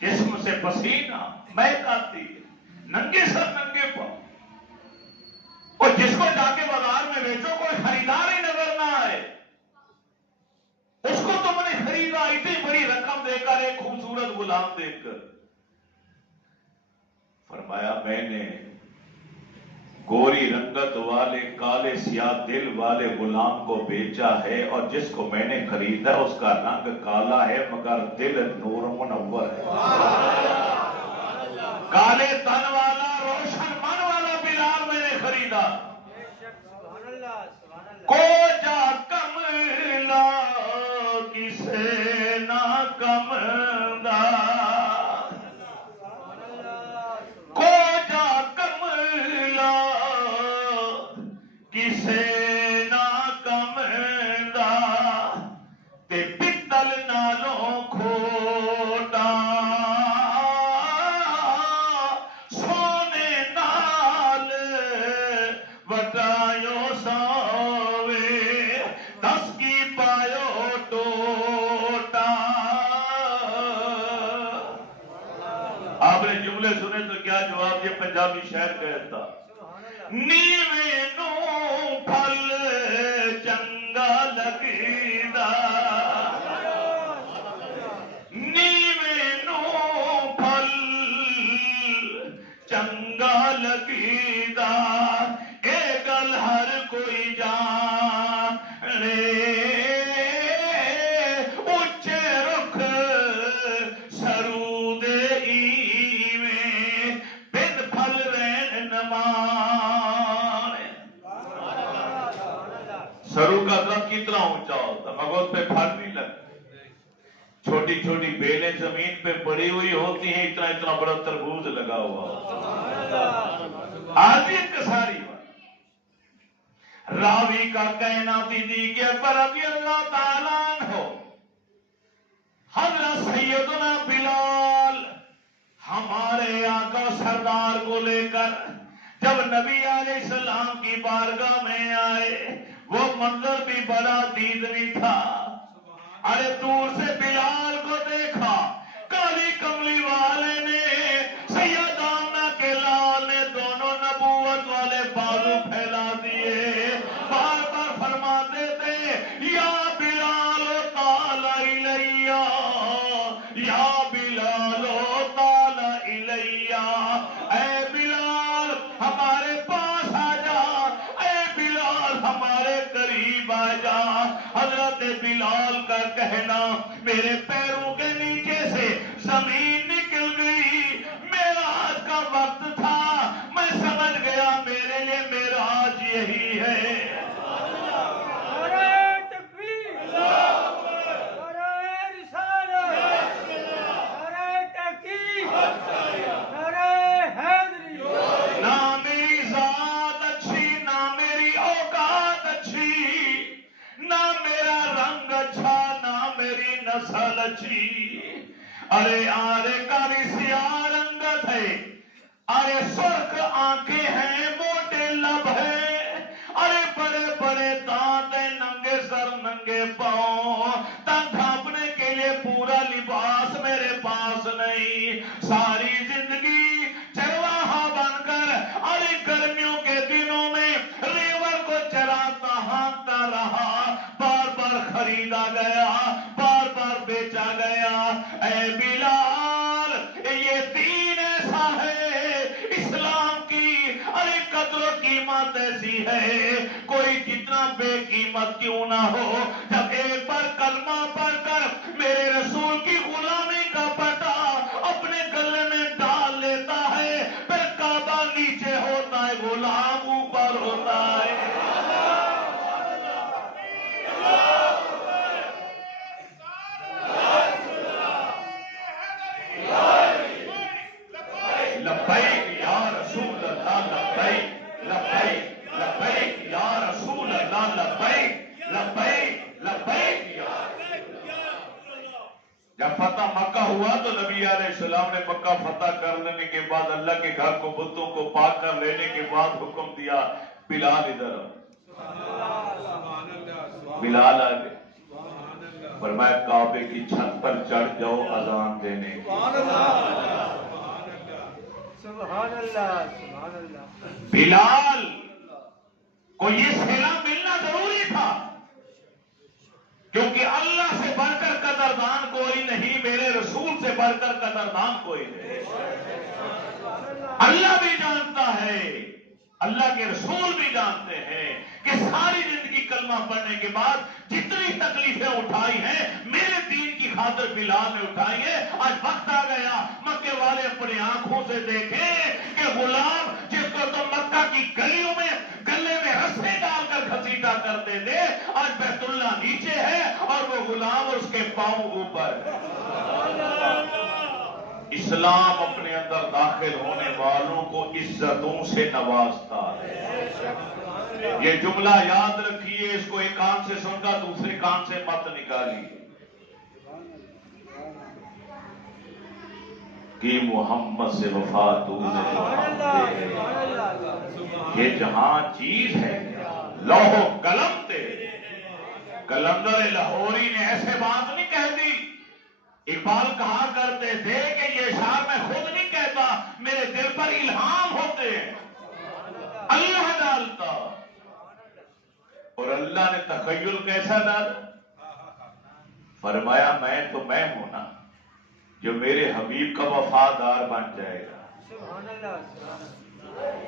جسم سے پسینہ مہک آتی ہے، ننگے سر ننگے پاؤں، اور جس کو جا کے بازار میں بیچو کوئی خریدار ہی نظر نہ آئے، اس کو تم نے خریدا اتنی بڑی رقم دے کر، ایک خوبصورت غلام دے کر۔ فرمایا میں نے گوری رنگت والے کالے سیاہ دل والے غلام کو بیچا ہے، اور جس کو میں نے خریدا اس کا رنگ کالا ہے مگر دل نور منور ہے۔ کالے تن والا روشن من والا بلال میں نے خریدا۔ کو جا کملا کسے نہ کمدا، کو جا کملا کسے نہ کمدا، تے پتل نالوں کھوٹا، سونے نال وٹایو ساوے، دس کی پایو ٹوٹا۔ آپ نے جملے سنے تو کیا جواب یہ پنجابی شاعر کہتا، نیویں نوں پھل چنگا لگدا، نیویں نوں پھل چنگا لگدا، اے گل ہر کوئی جانے، اچے رخ سرو دے ایویں، بن پھل رہن نمانے۔ سرو کا درخت کتنا اونچا ہوتا مگر اس پہ پھل نہیں لگتا، چھوٹی چھوٹی بیلیں زمین پہ پڑی ہوئی ہوتی ہیں، اتنا اتنا بڑا تربوز لگا ہوا ہوتا۔ آدھی انکساری بات، راوی کا کہنا صدیق اکبر رضی اللہ تعالیٰ عنہ، حضرت سیدنا بلال ہمارے آقا سردار کو کو لے کر جب نبی علیہ السلام کی بارگاہ میں آئے، وہ منظر بھی بڑا دیدنی تھا۔ ارے دور سے بلال کو دیکھا، کالی کملی والے نے، سید آمنہ کے لال نے دونوں نبوت والے بازو پھیلا دیے، بار بار فرماتے تھے یا بلال تعال الیہ، یا بلال تعال الیہ، اے بلال ہمارے پاس آ جا، اے بلال ہمارے قریب آ جا۔ حضرت بلال کا کہنا، میرے پیروں کے نیچے سے زمین نکل گئی، معراج کا وقت تھا، میں سمجھ گیا میرے لیے معراج یہی ہے۔ نعرہ تکبیر، نعرہ رسالت، نعرہ تحقیق، نعرہ حیدری۔ نہ میری ذات اچھی، نہ میری اوقات اچھی، نہ میرا رنگ اچھا، نہ میری نسل اچھی۔ ارے آرے کا بھی سیاہ رنگت ہے، ارے سرخ آنکھیں ہیں، موٹے لب ہے، ارے بڑے بڑے دانت ہیں، ننگے سر ننگے پاؤں، تن ڈھانپنے کے لیے پورا لباس میرے پاس نہیں۔ ساری زندگی چرواہا بن کر، ارے گرمیوں کے دنوں میں ریوڑ کو چراتا ہانکتا رہا، بار بار خریدا گیا، بار بار بیچا گیا۔ اے بلال یہ دین ایسا ہے، اسلام کی ارے قدر و قیمت ایسی ہے، کوئی کتنا بے قیمت کیوں نہ ہو، جب ایک بار کلمہ پڑھ کر میرے رسول کی غلامی کا پٹا اپنے گلے میں ڈال لیتا ہے، پھر کعبہ نیچے ہوتا ہے، غلام اوپر ہوتا ہے۔ لبیک یا رسول اللہ لبیک، لبیک لبیک یا رسول اللہ لبیک، لبیک لبیک یا رسول اللہ۔ جب فتح مکہ ہوا تو نبی علیہ السلام نے مکہ فتح کر لینے کے بعد اللہ کے گھر کو بتوں کو پاک کر لینے کے بعد حکم دیا بلال ادھر آؤ۔ بلال آ گئے، فرمایا کعبے کی چھت پر چڑھ جاؤ اذان دینے کی۔ سبحان اللہ، سبحان اللہ۔ بلال کو یہ صلہ ملنا ضروری تھا، کیونکہ اللہ سے بڑھ کر قدردان کوئی نہیں، میرے رسول سے بڑھ کر قدردان کوئی نہیں۔ اللہ بھی جانتا ہے، اللہ کے رسول بھی جانتے ہیں کہ ساری زندگی کلمہ پڑھنے کے بعد جتنی تکلیفیں اٹھائی ہیں میرے دین کی خاطر بلال نے اٹھائی ہے۔ آج وقت آ گیا مکے والے اپنی آنکھوں سے دیکھیں کہ غلام جس کو تو مکہ کی گلیوں میں گلے میں رسے ڈال کر گھسیٹا کرتے تھے، آج بیت اللہ نیچے ہے اور وہ غلام اس کے پاؤں اوپر۔ اسلام اپنے اندر داخل ہونے والوں کو عزتوں سے نوازتا ہے۔ یہ جملہ یاد رکھیے، اس کو ایک کان سے سن کر دوسرے کان سے مت نکالیے کہ محمد سے وفا تو نے جو ہم دے، یہ جہاں چیز ہے لوح و قلم تے۔ کلندر لاہوری نے ایسے بات نہیں کہہ دی۔ اقبال کہا کرتے تھے کہ یہ اشعار میں خود نہیں کہتا، میرے دل پر الہام ہوتے ہیں، اللہ ڈالتا۔ اور اللہ نے تخیل کیسا ڈالا؟ فرمایا میں تو میں ہوں نا جو میرے حبیب کا وفادار بن جائے گا۔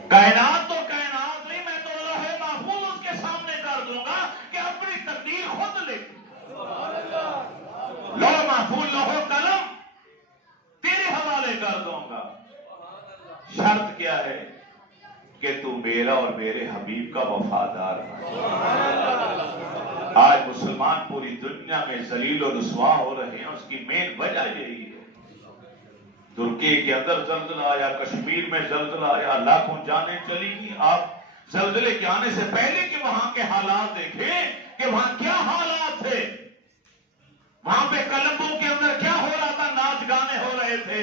کائنات تو کائنات نہیں، میں تو لوح محفوظ اس کے سامنے کر دوں گا کہ اپنی تقدیر خود لکھ۔ لوح محفوظ لوح قلم تیرے حوالے کر دوں گا۔ شرط کیا ہے؟ کہ تو میرا اور میرے حبیب کا وفادار ہے۔ آج مسلمان پوری دنیا میں ذلیل و رسوا ہو رہے ہیں، اس کی مین وجہ یہی ہے۔ ترکی کے اندر زلزلہ آیا، کشمیر میں زلزلہ آیا، لاکھوں جانیں چلی گئی۔ آپ زلزلے کے آنے سے پہلے کہ وہاں کے حالات دیکھیں کہ وہاں کیا حالات تھے، وہاں پہ کلمبوں کے اندر کیا ہو رہا تھا، ناچ گانے ہو رہے تھے۔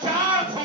400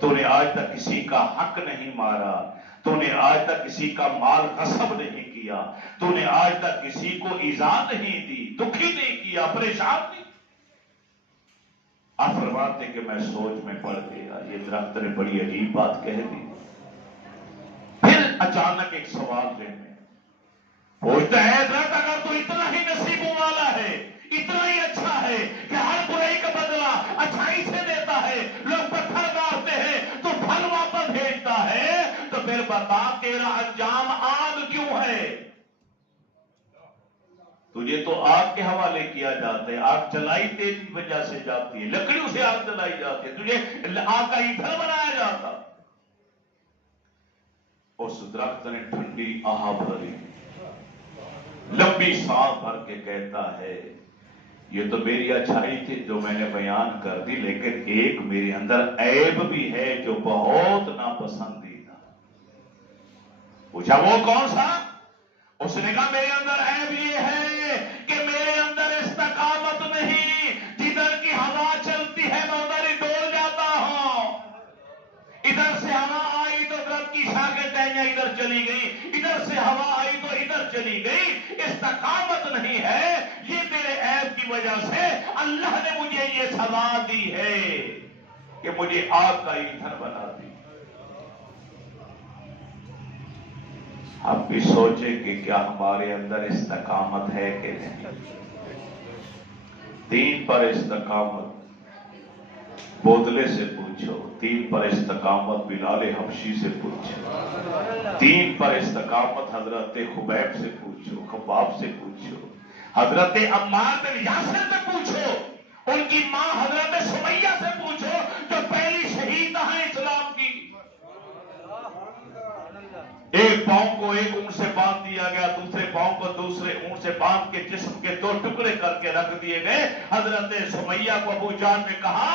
تو نے آج تک کسی کا حق نہیں مارا، تو نے آج تک کسی کا مال غصب نہیں کیا، تو نے آج تک کسی کو ایذا نہیں دی، دکھی نہیں کیا، پریشان نہیں۔ آپ فرماتے کہ میں سوچ میں پڑ گیا، یہ درخت نے بڑی عجیب بات کہہ دی۔ پھر اچانک ایک سوال ذہن میں پوچھتا ہے، درخت اگر تو اتنا ہی نصیبوں والا ہے، اتنا ہی اچھا ہے کہ ہر برائی کا بدلہ اچھائی سے دیتا ہے، لوگ پتھر مارتے ہیں تو پھل واپس بھیجتا ہے، تو پھر بتا تیرا انجام آگ کیوں ہے؟ تجھے تو آگ کے حوالے کیا جاتا ہے، آگ جلائی تیری وجہ سے جاتی ہے، لکڑیوں سے آگ جلائی جاتی ہے، تجھے آگ کا ایندھن بنایا جاتا۔ اس درخت نے ٹھنڈی آہ بھری، لمبی سانس بھر کے کہتا ہے، یہ تو میری اچھائی تھی جو میں نے بیان کر دی، لیکن ایک میرے اندر عیب بھی ہے جو بہت ناپسندیدہ۔ پوچھا وہ کون سا؟ اس نے کہا میرے اندر عیب یہ ہے کہ میرے اندر استقامت نہیں، جدھر کی ہوا چلتی ہے میں ادھر ہی ڈول جاتا ہوں، ادھر سے ہوا آئی تو درخت کی شاخیں ٹہنیاں ادھر چلی گئی، ادھر سے ہوا آئی تو ادھر چلی گئی، استقامت نہیں ہے۔ یہ میرے عیب کی وجہ سے اللہ نے مجھے یہ سزا دی ہے کہ مجھے آگ کا ایندھن بنا دی۔ ہم بھی سوچیں کہ کیا ہمارے اندر استقامت ہے کہ نہیں؟ دین پر استقامت بودلے سے پوچھو، دین پر استقامت بلال حبشی سے پوچھو، دین پر استقامت حضرت خبیب سے پوچھو، خباب سے پوچھو، حضرت عمار بن یاسر سے پوچھو، ان کی ماں حضرت سمیہ سے پوچھو جو پہلی شہیدہ ہیں اسلام کی۔ ایک پاؤں کو ایک اونٹ سے باندھ دیا گیا، دوسرے پاؤں کو دوسرے اونٹ سے باندھ کے جسم کے دو ٹکڑے کر کے رکھ دیے گئے۔ حضرت سمیہ کو ابو جان نے کہا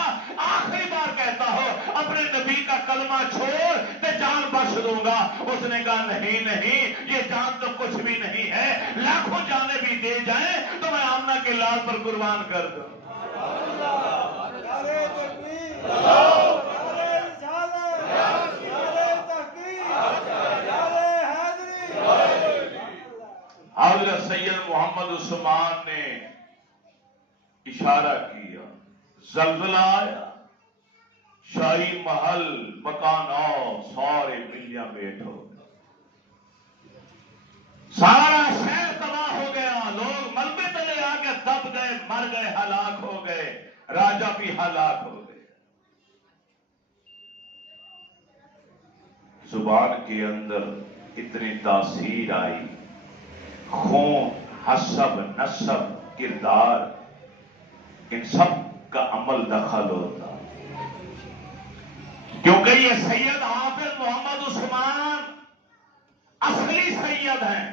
آخری بار کہتا ہو اپنے نبی کا کلمہ چھوڑ تے جان بخش دوں گا۔ اس نے کہا نہیں نہیں، یہ جان تو کچھ بھی نہیں ہے، لاکھوں جانیں بھی دے جائیں تو میں آمنہ کے لال پر قربان کر دوں۔ حضرت سید محمد عثمان نے اشارہ کیا، زلزلہ آیا، شاہی محل مکانات سارے ملیاں بیٹھو، سارا شہر تباہ ہو گیا، لوگ ملبے تلے آ کے دب گئے، مر گئے، ہلاک ہو گئے، راجہ بھی ہلاک ہو گئے۔ زبان کے اندر اتنی تاثیر آئی، خون، حسب، نسب، کردار، ان سب کا عمل دخل ہوتا، کیونکہ یہ سید حافظ محمد عثمان اصلی سید ہیں۔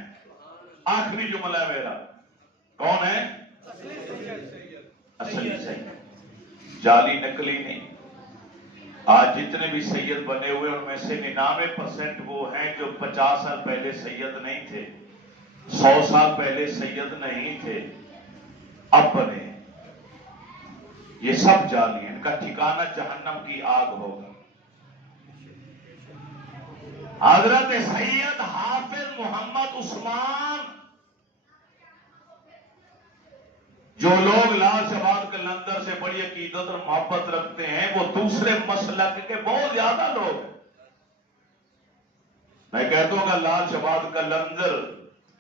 آخری جملہ ہے میرا، کون ہے؟ اصلی سید، جعلی نقلی نہیں۔ آج جتنے بھی سید بنے ہوئے ان میں سے 99% وہ ہیں جو 50 سال پہلے سید نہیں تھے، 100 سال پہلے سید نہیں تھے، اب بنے۔ یہ سب جعلی ہیں، ان کا ٹھکانہ جہنم کی آگ ہوگا۔ حضرت سید حافظ محمد عثمان، جو لوگ لال شباد قلندر سے بڑی عقیدت اور محبت رکھتے ہیں وہ دوسرے مسلک کے بہت زیادہ لوگ ہیں۔ میں کہتا ہوں کہ لال شباد قلندر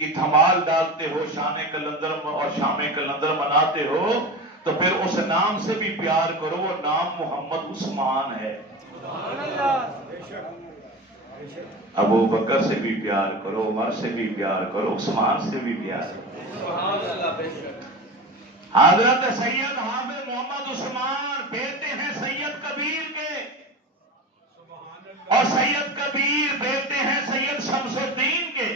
کی دھمال ڈالتے ہو، شان قلندر اور شام قلندر مناتے ہو، تو پھر اس نام سے بھی پیار کرو، وہ نام محمد عثمان ہے۔ ابو بکر سے بھی پیار کرو، عمر سے بھی پیار کرو، عثمان سے بھی پیار کرو۔ حضرت سید حافظ محمد عثمان بیٹے ہیں سید کبیر کے، اور سید کبیر بیٹے ہیں سید شمس الدین کے،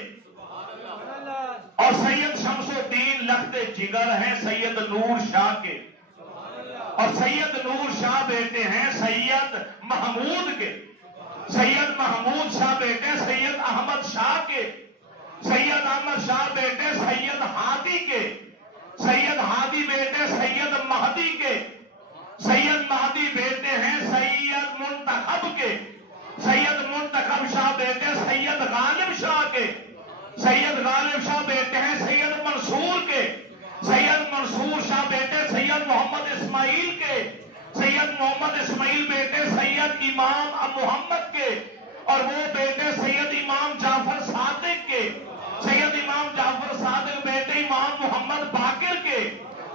اور سید شمس الدین لخت جگر ہیں سید نور شاہ کے، اور سید نور شاہ بیٹے ہیں سید محمود کے، سید محمود شاہ بیٹے سید احمد شاہ کے، سید احمد شاہ بیٹے سید ہادی کے، سید ہادی بیٹے سید مہدی کے، سید مہدی بیٹے ہیں سید منتخب کے، سید منتخب شاہ بیٹے سید غالب شاہ کے، سید غالب شاہ بیٹے ہیں سید منصور کے، سید منصور شاہ بیٹے سید محمد اسماعیل کے، سید محمد اسماعیل بیٹے سید امام محمد کے، اور وہ بیٹے سید امام جعفر صادق کے، سید امام جعفر صادق بیٹے امام محمد باقر کے،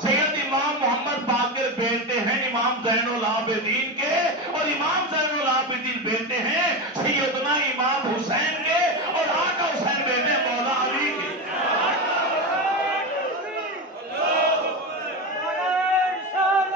سید امام محمد باقر بیٹے ہیں امام زین العابدین کے، اور امام زین العابدین بیٹے ہیں سیدنا امام حسین کے،